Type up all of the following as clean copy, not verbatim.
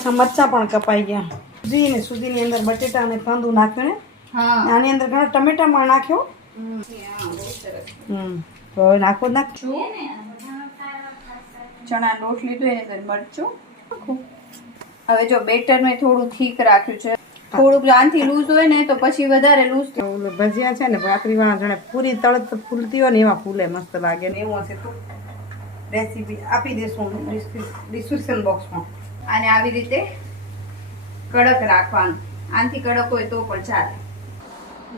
પાછા મરચા પણ કપાઈ ગયા. સૂજી ને સૂજીની અંદર બટેટા અને કાંદો નાખ્યો ને. હા, આની અંદર ઘણા ટમેટા માં નાખ્યો. તો હવે નાખું ચણા લોટ લીધો એની અંદર મરચું. હવે જો બેટર મેં થોડું ઠીક રાખ્યું છે. થોડુંક આનથી લૂઝ હોય ને તો પછી વધારે લૂઝ. ભજીયા છે ને ભાખરી વાળા જાણે પૂરી તળત ફૂલતી હોય ને એવા ફૂલે મસ્ત લાગે ને એવું હશે તો રેસીપી આપી દેશું ડિસ્ક્રિપ્શન બોક્સમાં. અને આવી રીતે કડક રાખવાનું. આનથી કડક હોય તો પણ ચાલે.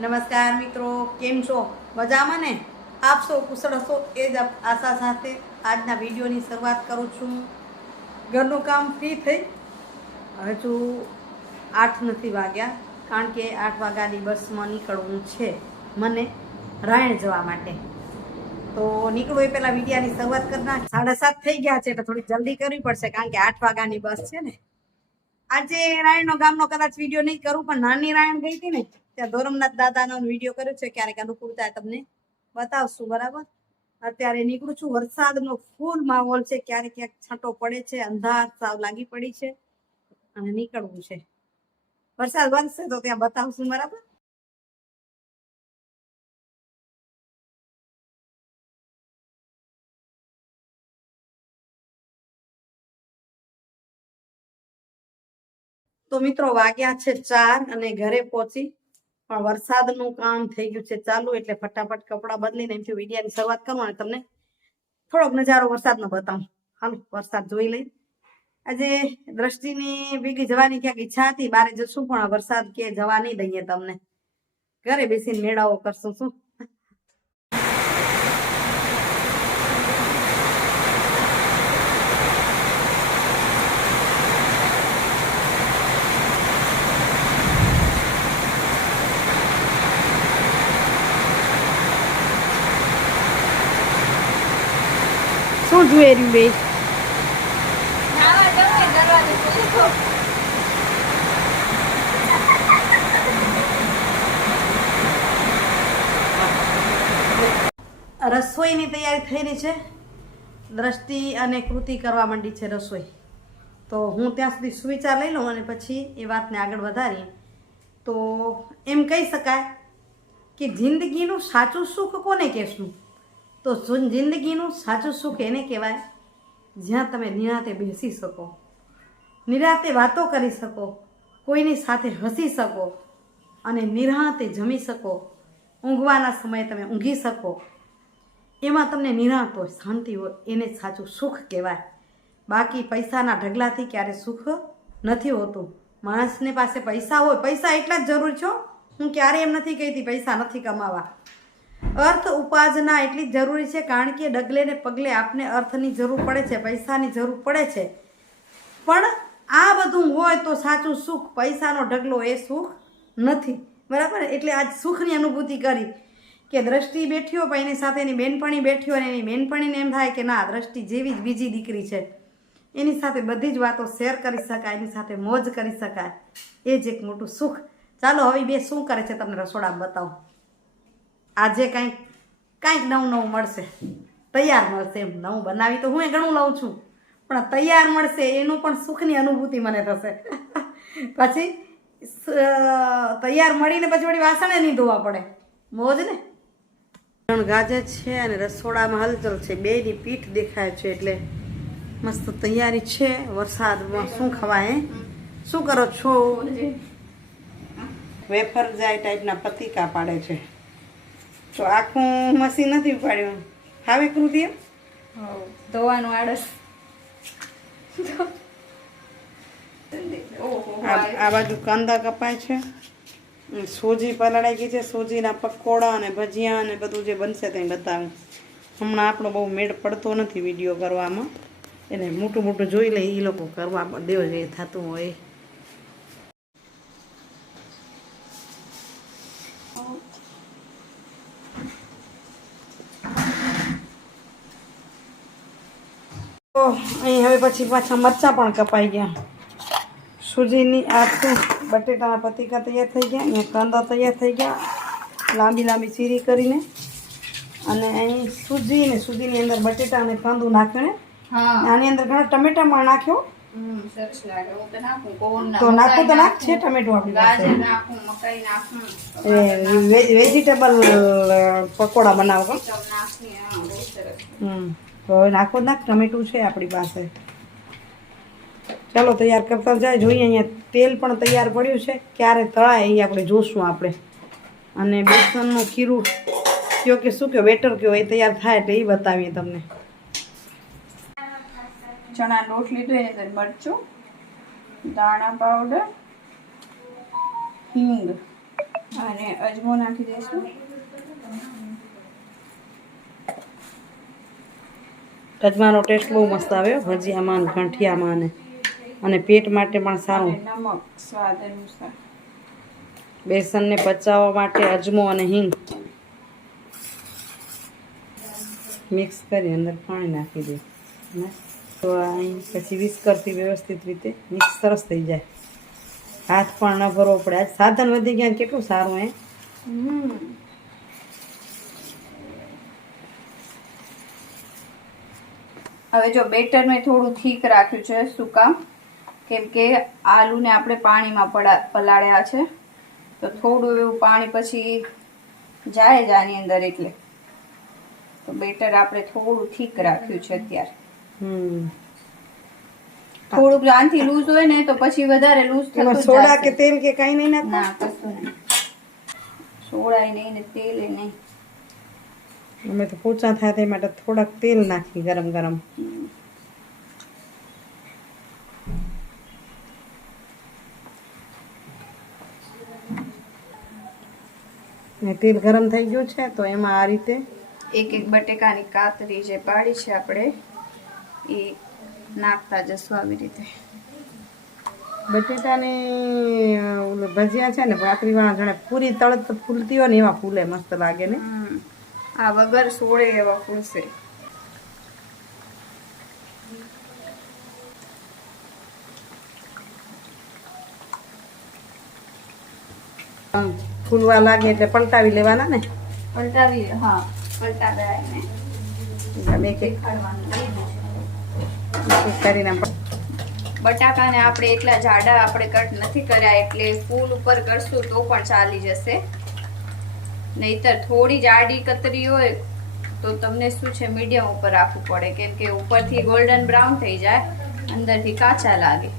નમસ્કાર મિત્રો, કેમ છો? મજામાં ને? આપ સૌ કુશળ હશો એ જ આશા સાથે આજના વિડીયોની શરૂઆત કરું છું. ઘરનું કામ ફ્રી થઈ હજુ 8 નથી વાગ્યા, કારણ કે 8 વાગ્યાની બસમાં નીકળવું છે મને રાયણ જવા માટે. તો નીકળવું એ પહેલાં વિડીયાની શરૂઆત કરી નાખ. 7:30 થઈ ગયા છે એટલે થોડી જલ્દી કરવી પડશે, કારણ કે 8 વાગ્યાની બસ છે ને. આજે રાયણનો ગામનો કદાચ વિડીયો નહીં કરું, પણ નાની રાયણ ગઈ હતી ને ત્યાં ધોરમનાથ દાદાનો વિડીયો કર્યો છે. ક્યારેક અનુકૂળતા તમને બતાવશું, બરાબર? અત્યારે નીકળું છું. વરસાદનો ફૂલ માહોલ છે, ક્યારેક ક્યાંક છાંટો પડે છે, અંધાર સાવ લાગી પડી છે અને નીકળવું છે. વરસાદ વરસશે તો ત્યાં બતાવશું, બરાબર? તો મિત્રો વાગ્યા છે 4 અને ઘરે પહોંચી, પણ વરસાદનું કામ થઈ ગયું છે ચાલુ, એટલે ફટાફટ કપડાં બદલીને એમથી વિડીયાની શરૂઆત કરું અને તમને થોડોક નજારો વરસાદનો બતાવું. હાલો વરસાદ જોઈ લઈ. આજે દ્રષ્ટિની ભેગી જવાની ક્યાંક ઈચ્છા હતી, બારે જશું, પણ વરસાદ કે જવા નહીં દઈએ તમને. ઘરે બેસીને મેળાઓ કરશું. શું શું જોઈએ રહ્યું બે? રસોઈની તૈયારી થઈ રહી છે. દ્રષ્ટિ અને કૃતિ કરવા માંડી છે રસોઈ. તો હું ત્યાં સુધી સુવિચાર લઈ લઉં અને પછી એ વાતને આગળ વધારીએ. તો એમ કહી શકાય કે જિંદગીનું સાચું સુખ કોને કહેશું? તો જિંદગીનું સાચું સુખ એને કહેવાય જ્યાં તમે નિરાંતે બેસી શકો, નિરાંતે વાતો કરી શકો, કોઈની સાથે હસી શકો અને નિરાંતે જમી શકો, ઊંઘવાના સમયે તમે ઊંઘી શકો. એમાં તમને નિરાંત હોય, શાંતિ હોય, એને સાચું સુખ કહેવાય. બાકી પૈસાના ઢગલાથી ક્યારે સુખ નથી હોતું. માણસની પાસે પૈસા હોય, પૈસા એટલા જ જરૂરી છે. હું ક્યારેય એમ નથી કહેતી પૈસા નથી કમાવા. અર્થ ઉપાર્જના એટલી જ જરૂરી છે, કારણ કે ડગલે ને પગલે આપને અર્થની જરૂર પડે છે, પૈસાની જરૂર પડે છે. પણ આ બધું હોય તો સાચું સુખ, પૈસાનો ઢગલો એ સુખ નથી, બરાબર? એટલે આજ સુખની અનુભૂતિ કરી કે દ્રષ્ટિ બેઠી હોય, પણ એની સાથે એની બેનપણી બેઠી હોય, અને એની બેનપણીને એમ થાય કે ના, દ્રષ્ટિ જેવી જ બીજી દીકરી છે, એની સાથે બધી જ વાતો શેર કરી શકાય, એની સાથે મોજ કરી શકાય. એ જ એક મોટું સુખ. ચાલો હવે બે શું કરે છે તમને રસોડામાં બતાવું. આજે કાંઈક નવું મળશે, તૈયાર મળશે. એમ નવું બનાવી તો હું ઘણું લઉં છું, પણ તૈયાર મળશે એનું પણ સુખની અનુભૂતિ મને થશે. પછી તૈયાર મળીને પછી વળી વાસણે નહીં ધોવા પડે, મોજ ને. ગાજે છે અને રસોડામાં હલચલ છે, બેની પીઠ દેખાય છે, એટલે મસ્ત તૈયારી છે. વરસાદમાં શું ખવાય? શું કરો છો? વેફર જાય ટાઈપના પતીકા પાડે છે. તો આખું મશીન નથી ઉપાડ્યું. હવે કૃતિ ધોવાનું આળસ. આ બાજુ કાંદા કપાય છે, સોજી પલાળાઈ ગઈ છે. સોજીના પકોડા અને ભજીયા અને બધું જે બનશે તે બતાવું. હમણાં આપણો બહુ મેળ પડતો નથી વિડીયો કરવામાં, એટલે મોટું મોટું જોઈ લે એ લોકો કરવા દેવ જે થતું હોય. તો અહીં હવે પછી પાછા મરચાં પણ કપાઈ ગયા. સૂજીની આખું બટેટાના પતીકા તૈયાર થઈ ગયા, અહીંયા કાંદા તૈયાર થઈ ગયા લાંબી લાંબી ચીરી કરીને, અને અહીં સૂજીની અંદર બટેટા અને કાંદો નાખ્યો ને. આની અંદર ઘણા ટમેટા પણ નાખ્યો. સરસ લાગે. હું તો નાખું કોણ તો નાખું તો નાખ છે ટમેટું આપણી પાસે. ગાજર નાખું, મકાઈ નાખું, વેજીટેબલ પકોડા બનાવો. નાખી. હા, બહુ સરસ. તો હવે નાખો જ નાખ, ટમેટું છે આપણી પાસે. ચાલો તૈયાર કરતા જાય. જોઈએ અહીંયા તેલ પણ તૈયાર પડ્યું છે. ક્યારે તળાય એ આપણે જોશું આપણે. અને બેસનનું ખીરું કયો કે શું કયો બેટર કયો એ તૈયાર થાય એટલે એ બતાવીએ તમને. ચણા લોટ લીધો, એની અંદર મરચું, દાણા પાવડર, હિંગ અને અજમો નાખી દઈશું. અજમાનો ટેસ્ટ બહુ મસ્ત આવે ભજીયામાં, ગાંઠિયામાં અને પેટ માટે પણ સારું. નમક સ્વાદ અનુસાર. બેસનને પચાવવા માટે અજમો અને હિંગ મિક્સ કરી અંદર પાણી નાખી દે. તો અહીં પછી વિસ્કરથી વ્યવસ્થિત રીતે મિક્સ સરસ થઈ જાય. હાથ પણ ન ભરવો પડે. આજ સાધન વધી ગયા, કેટલું સારું હે. હવે જો બેટર મેં થોડું ઠીક રાખ્યું છે શું કામ, કેમ કે આલુને આપણે પાણીમાં પલાળ્યા છે, તો થોડું એવું પાણી પછી જાય જ આની અંદર, એટલે તો બેટર આપણે થોડું ઠીક રાખ્યું છે અત્યારે. થોડુંક આનથી લૂઝ હોય ને તો પછી વધારે લૂઝ થતું સોડા કે તેલ કે કઈ નહીં નાખો. ના, કશું નહીં. સોડાય નહીં ને તેલ નહીં. અમે તો પોચા થાય તે માટે થોડાક તેલ નાખી ગરમ ગરમ. તેલ ગરમ થઈ ગયું છે તો એમાં આ રીતે એક બટેકાની કાતરી જે પાડી છે આપણે એ નાખતા જશું આવી રીતે. બટેટાની ભજીયા છે ને ભાખરી વાળા જાણે પૂરી તળત ફૂલતી હોય ને એવા ફૂલે, મસ્ત લાગે ને. આ વગર સોળે એવા ફૂલશે. ફૂલવા લાગે એટલે પલટાવી લેવાના ને. પલટાવી, હા, પલટાવીને એક એક કરીને બટાકાને આપણે એટલા જાડા આપણે કટ નથી કર્યા, એટલે ફૂલ ઉપર કરશું તો પણ ચાલી જશે. નહીતર થોડી જાડી કતરી હોય તો તમને શું છે મીડિયમ ઉપર રાખવું પડે, કેમ કે ઉપરથી ગોલ્ડન બ્રાઉન થઈ જાય, અંદરથી કાચા લાગે.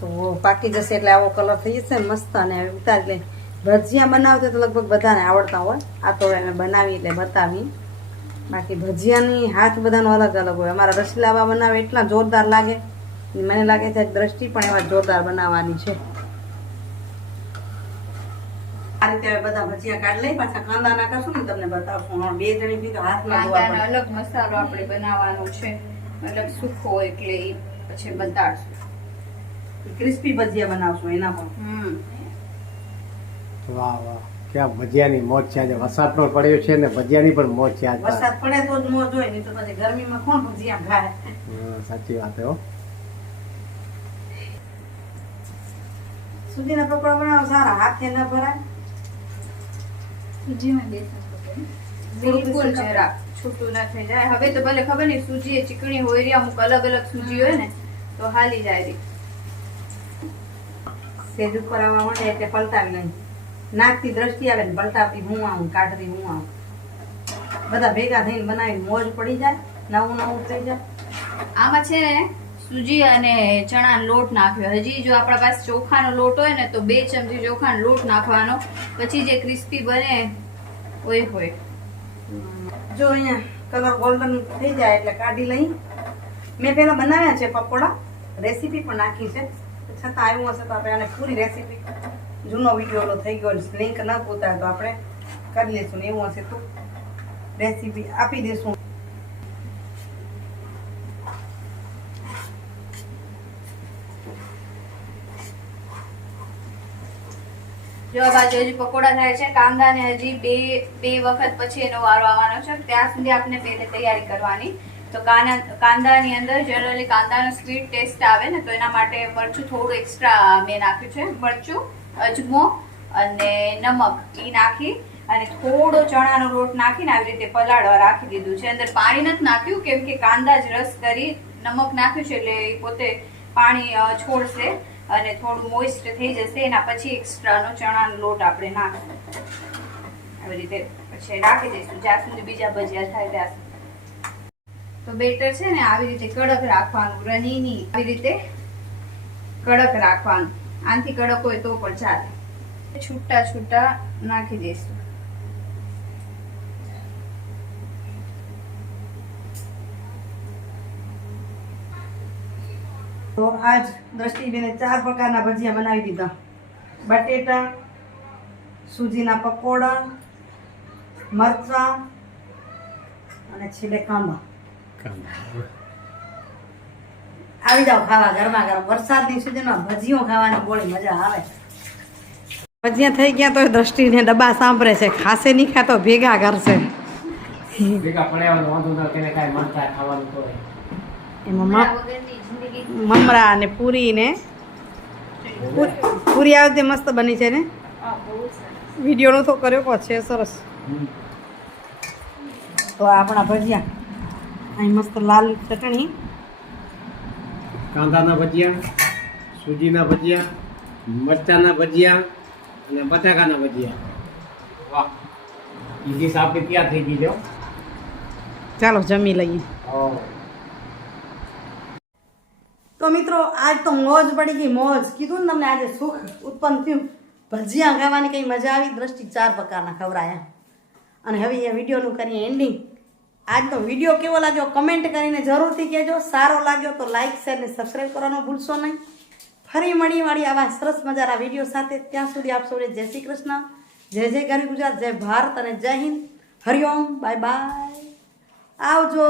તો પાકી જશે એટલે આવો કલર થઈ જશે મસ્ત. અને ઉતારી લે. ભજીયા બનાવતા તો લગભગ બધાને આવડતા હોય. આ તો અમે બનાવી એટલે બતાવી. બાકી ભજીયાની હાથ બધાનો અલગ અલગ હોય. અમારા રસલાવા બનાવે એટલા જોરદાર લાગે. મને લાગે છે દ્રષ્ટિ પણ એવા જોરદાર બનાવવાની છે. આ રીતે હવે બધા ભજીયા કાઢી લઈ, પાછા કાંદા ના કરશું ને તમને બતાવશું. બે જણી થી તો હાથમાં ધોવા પડે. અલગ મસાલો આપણે બનાવવાનો છે, અલગ સૂકો એટલે એ પછી બતાડશું. ક્રિસ્પી ભજીયા બનાવશું એના પણ. વાહ વાહ, ક્યાં ભજીયાની મોજ છે. આજે વરસાદ પણ પડ્યો છે ને ભજીયાની પણ મોજ છે. આજ વરસાદ પડે તો જ મોજ હોય, નહીં તો પછી ગરમીમાં કોણ ભજીયા ખાય. સાચી વાત હો. સુજીના પકોડા બનાવો સારા, હાથે ન ભરાય. બિલકુલ જરા છૂટું ના થઈ જાય. હવે તો ભલે ખબર નહીં સૂજી ચીકણી હોય રહી, અમુક અલગ અલગ સૂજી હોય ને તો હાલી જાય. સેજ ઉપર આવવા માંડે એટલે પલટાવી લઈ. નાકથી દ્રષ્ટિ આવે ને પલટાવતી હું આવું, કાઢતી હું આવું. બધા ભેગા થઈને બનાવીને મોજ પડી જાય, નવું નવું થઈ જાય. આમાં છે ને સૂજી અને ચણાનો લોટ નાખ્યો. હજી જો આપણા પાસે ચોખાનો લોટ હોય ને તો 2 ચમચી ચોખાનો લોટ નાખવાનો, પછી જે ક્રિસ્પી બને હોય હોય. જો અહીંયા કલર ગોલ્ડન થઈ જાય એટલે કાઢી લઈ. મેં પેલા બનાવ્યા છે પકોડા, રેસીપી પણ નાખી છે. છતાં આવ્યું હશે તો આપણે આને પૂરી રેસીપી, જૂનો વિડીયો ઓલો થઈ ગયો, લિંક ન પૂછાય તો આપણે કરી લઈશું ને એવું હશે તો રેસીપી આપી દઈશું. જો આ બાજુ હજી પકોડા થાય છે. કાંદાને હજી બે વખત પછી એનો વારો આવવાનો છે, ત્યાં સુધી આપણે પહેલે તૈયારી કરવાની. તો કાંદાની અંદર જનરલી કાંદાનો સ્વીટ ટેસ્ટ આવે ને, તો એના માટે મરચું થોડું એક્સ્ટ્રા મેં નાખ્યું છે. મરચું, અજમો અને નમક એ નાખી અને થોડો ચણાનો લોટ નાખીને આવી રીતે પલાળવા રાખી દીધું છે. અંદર પાણી નથી નાખ્યું, કેમ કે કાંદા જ રસ કરી નમક નાખ્યું છે એટલે એ પોતે પાણી છોડશે અને થોડું મોઇસ્ટ થઈ જશે. એના પછી એક્સ્ટ્રાનો ચણાનો લોટ આપણે નાખશું. આવી રીતે પછી રાખી દઈશું જ્યાં સુધી બીજા ભજીયા થાય ત્યાં સુધી. તો બેટર છે ને આવી રીતે કડક રાખવાનું, રનીની આવી રીતે કડક રાખવાનું. આનાથી કડક હોય તો પણ ચાલે. છૂટા છૂટા નાખી દઈશું. તો આજ દ્રષ્ટિબેને 4 પ્રકારના ભજીયા બનાવી દીધા. બટેટા, સૂજીના પકોડા, મરચાં અને છેલ્લે કાંદા. આવી જાઓ ખાવા ગરમા ગરમ. વરસાદની સિઝનમાં ભજીયો ખાવાની બોળી મજા આવે. ભજીયા થઈ ગયા તો દ્રષ્ટિને ડબ્બા સાંભળે છે, ખાસે નહીં ખાતો ભેગા કરશે. ભેગા પડ્યા વાંધો ના, તેને કાંઈ મન થાય ખાવાનું તો એમાં વગરની જિંદગી મમરા અને પૂરી ને પૂરી આવી તે મસ્ત બની છે ને. બહુ સરસ. વિડીયો નતો કર્યો પણ છે સરસ. તો આપણા ભજીયા અહીં મસ્ત લાલ ચટણી, કાંદાના ભજીયા, સૂજીના ભજીયા, મરચાના ભજીયા અને બટાકાના ભજીયા. વાહ, ઈ ડીશ આપણી તૈયાર થઈ ગઈ છે. ચાલો જમી લઈએ. તો મિત્રો આજ તો મોજ પડી ગઈ, મોજ. કીધું ને તમને આજે સુખ ઉત્પન્ન થયું. ભજીયા ખાવાની કઈ મજા આવી. દ્રષ્ટિ 4 પ્રકારના ખવડાયા. અને હવે એ વિડીયોનું કરીએ એન્ડિંગ. આજનો વિડીયો કેવો લાગ્યો કમેન્ટ કરીને જરૂરથી કહેજો. સારો લાગ્યો તો લાઇક, શેર ને સબસ્ક્રાઈબ કરવાનું ભૂલશો નહીં. ફરી મળી આવા સરસ મજાના વિડીયો સાથે. ત્યાં સુધી આપ સૌને જય શ્રી કૃષ્ણ, જય જય ગરી ગુજરાત, જય ભારત અને જય હિન્દ. હરિઓમ, બાય બાય, આવજો.